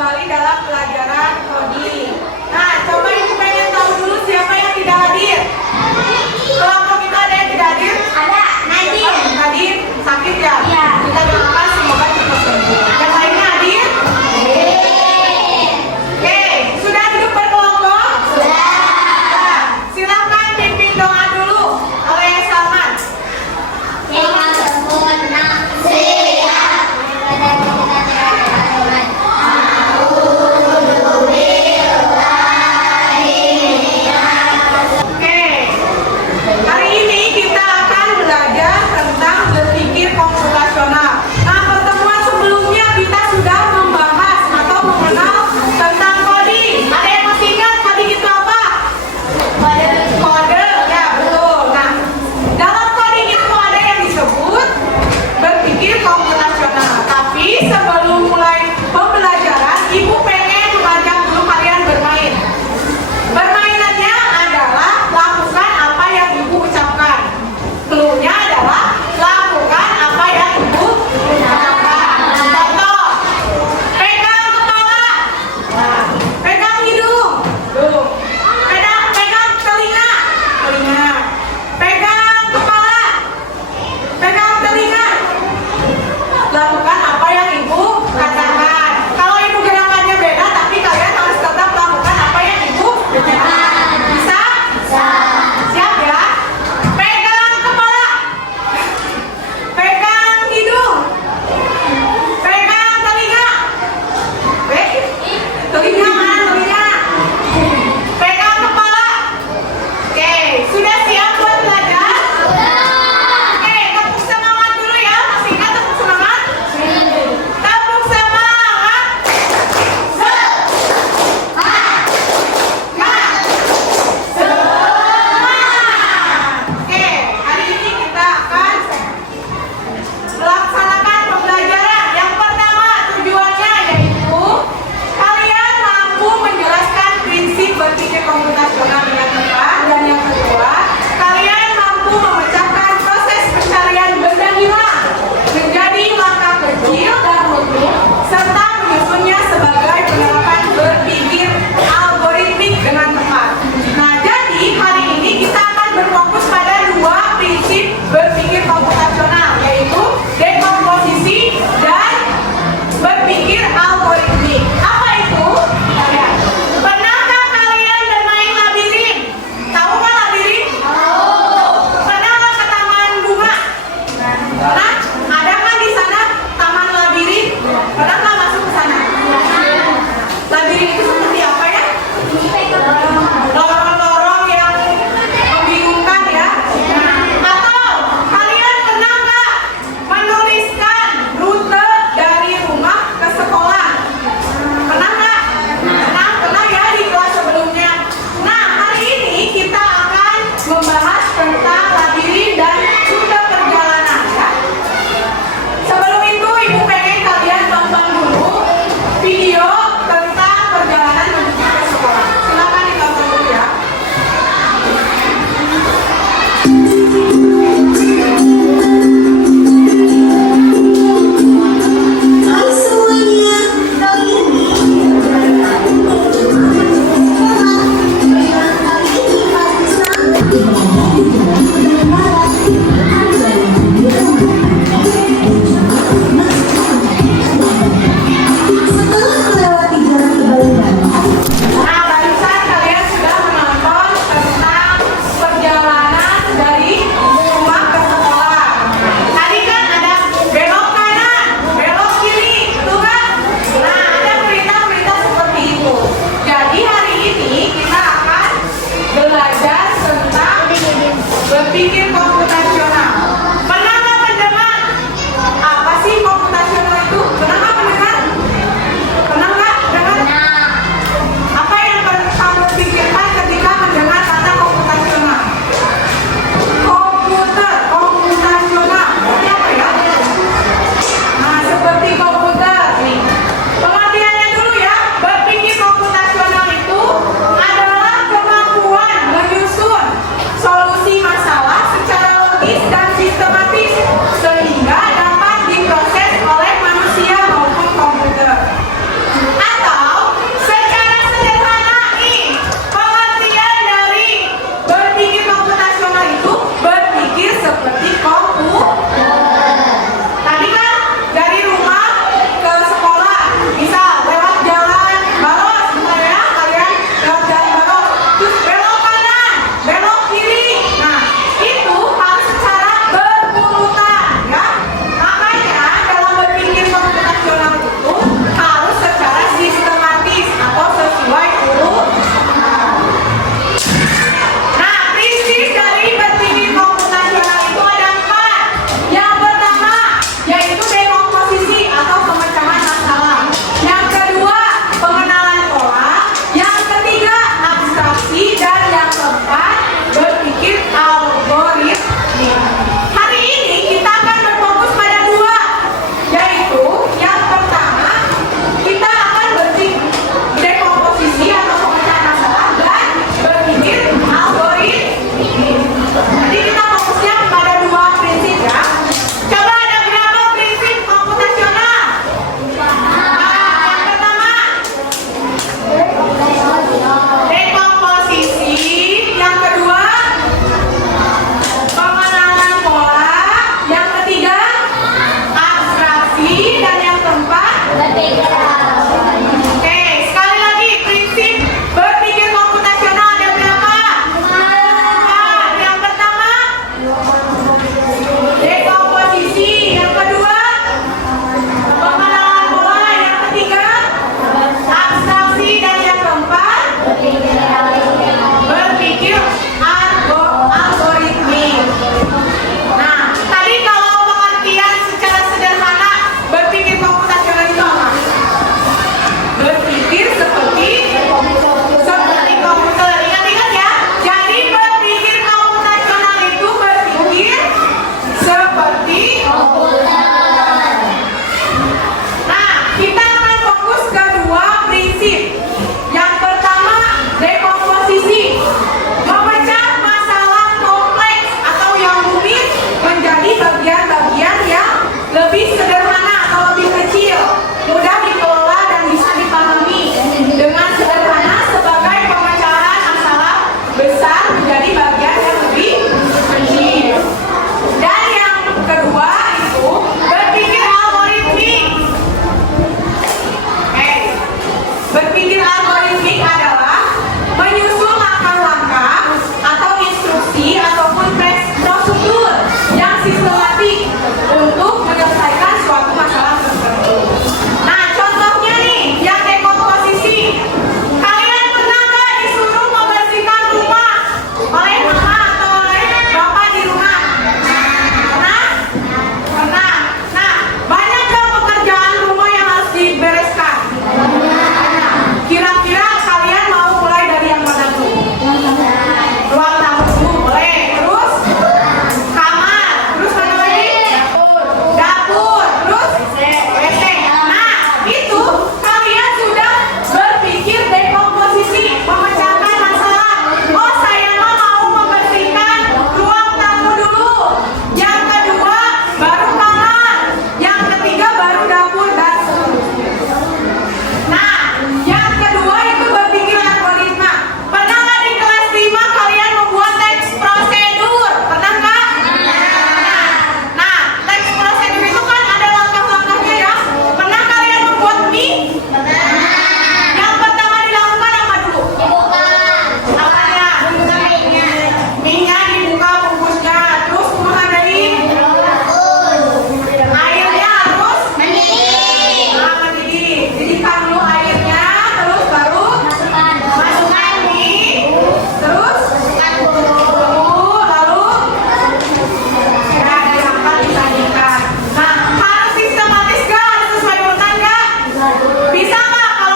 kembali dalam pelajaran coding. Nah, coba ibu pengen tahu dulu siapa yang tidak hadir. Kelompok kita ada yang tidak hadir? Ada, Nadir. Nadir sakit ya? Iya. Kita doakan semoga cepat sembuh. Yang lainnya hadir? Oke, sudah duduk berkelompok? Sudah. Nah, silakan pimpin doa dulu oleh Salman. Yang sempurna siap.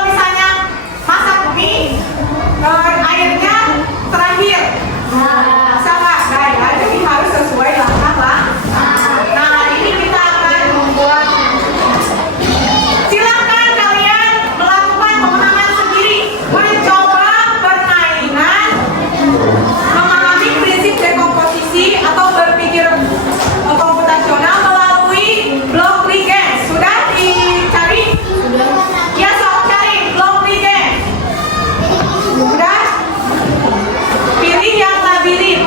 kalau misalnya masak mie, airnya terakhir. Sama, nah ya, jadi harus sesuai langkah lah. Nah, hari ini kita akan membuat. Silakan kalian melakukan pemenangan sendiri, mencoba permainan, memahami prinsip dekomposisi atau berpikir komputasional melalui block Ligens. Sudah dicari? Ya, sok cari block Ligens. Sudah? Pilih yang labirin.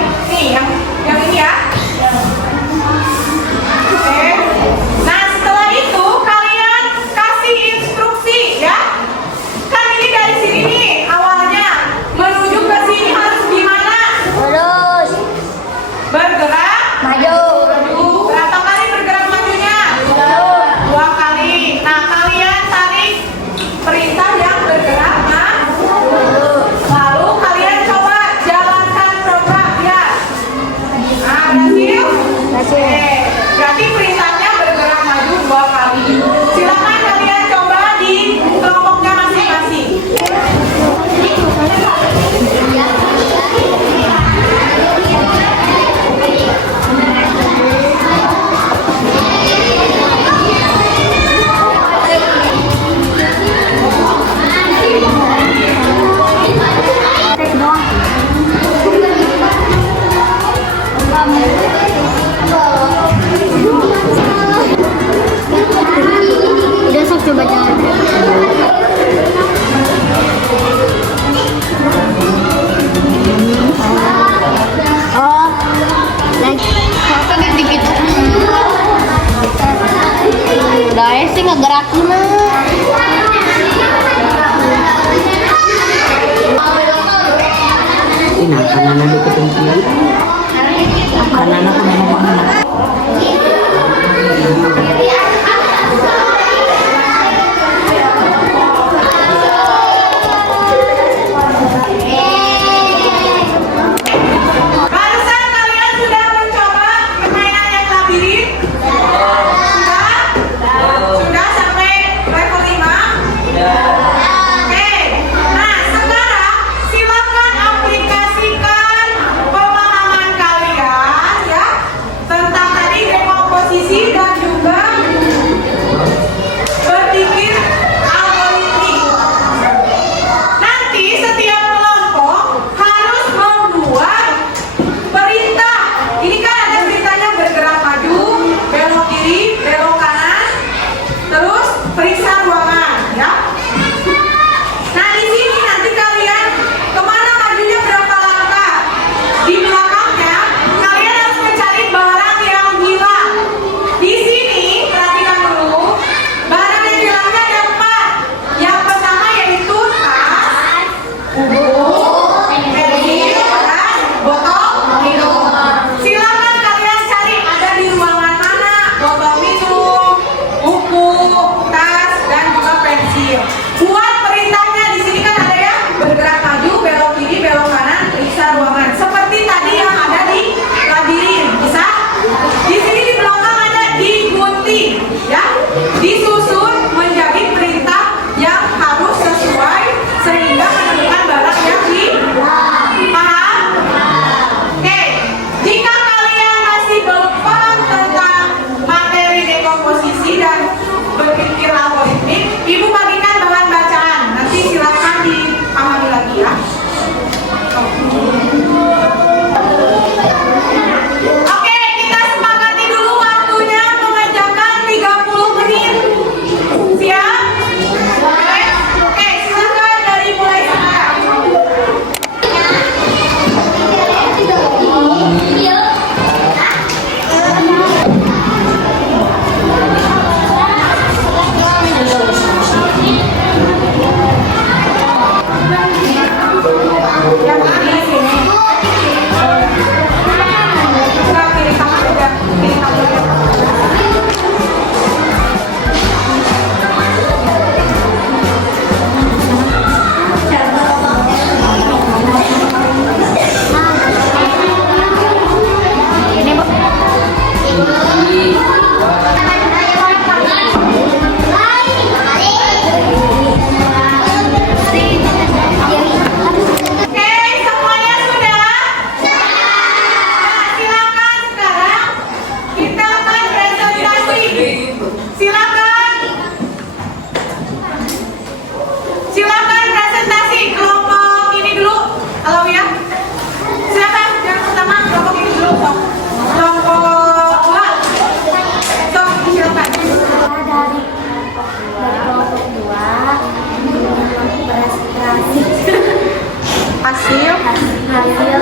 hasil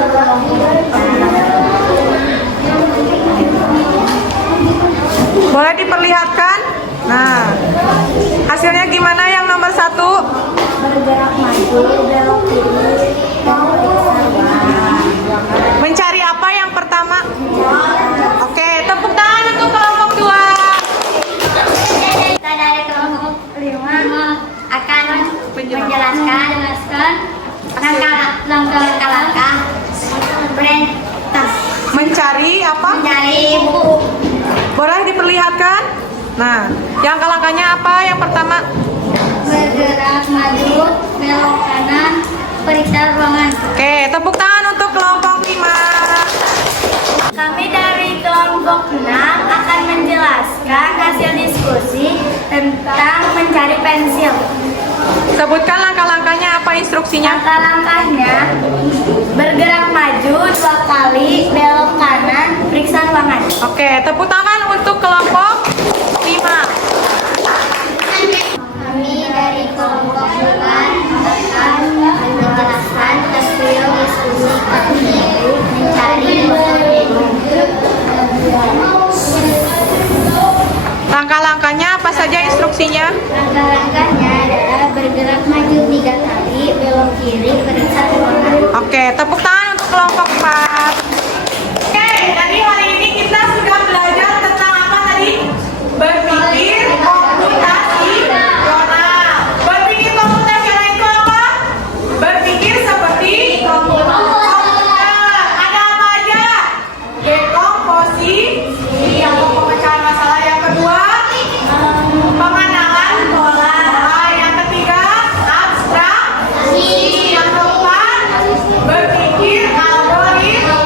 Boleh diperlihatkan? Nah, hasilnya gimana yang nomor 1? bergerak maju, belok kiri, Mencari apa yang pertama? Oke, tepuk tangan untuk kelompok 2. Kita dari kelompok 5 akan menjelaskan langkah-langkah berentas Mencari apa? mencari buku. Boleh diperlihatkan? Nah, yang langkahnya apa yang pertama? Bergerak maju, belok kanan, periksa ruangan. Oke, tepuk tangan untuk kelompok 5. Kami dari kelompok 6 akan menjelaskan hasil diskusi tentang mencari pensil. Sebutkan langkah-langkahnya apa instruksinya? Langkah-langkahnya bergerak maju 2 kali, belok kanan, periksa ruangan. Oke, tepuk tangan untuk kelompok 5. Kami dari kelompok 8 akan menjelaskan hasil diskusi kami mencari Langkah-langkahnya apa saja instruksinya? Langkah-langkahnya adalah bergerak maju 3 kali, belok kiri, periksa ruangan. Oke, tepuk tangan untuk kelompok 4. Oke, jadi hari ini kita sudah belajar tentang apa tadi? Berpikir komputasional. Berpikir komputasional itu apa? Berpikir seperti komputer. Ada apa aja? Dekomposisi, yang pemecahan masalah. Yang kedua, pengenalan pola. Yang ketiga, abstraksi. Yang keempat, berpikir algoritma.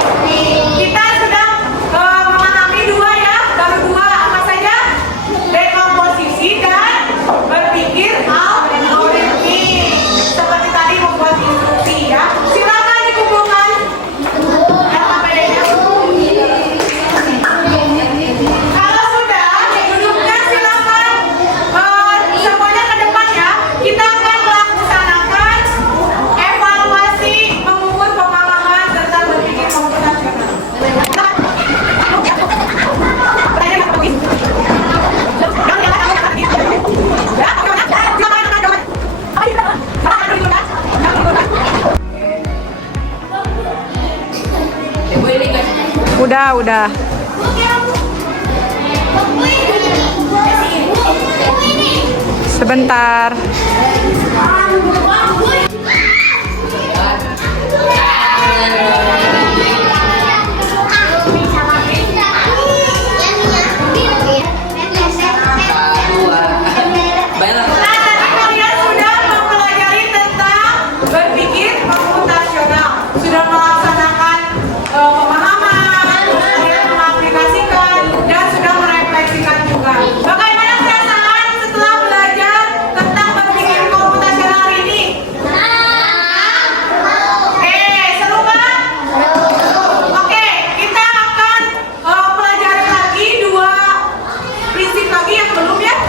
Kita sudah memahami 2 ya, baru 2 apa saja? Dekomposisi dan berpikir algoritmik. Seperti tadi membuat instruksi ya. Silakan dikumpulkan. Apa bedanya? Kalau sudah, duduknya silakan semuanya ke depan ya. Kita akan melaksanakan evaluasi mengukur pengalaman tentang berpikir komputasional. Udah. Sebentar. Nah, tadi kalian sudah mempelajari tentang berpikir komputasional, sudah melaksanakan pemahaman, kemudian mengaplikasikan, dan sudah merefleksikan juga. Bagaimana perasaan setelah belajar tentang berpikir komputasional ini? Oke, seru kan? Oke, kita akan pelajari lagi 2 prinsip lagi yang belum ya.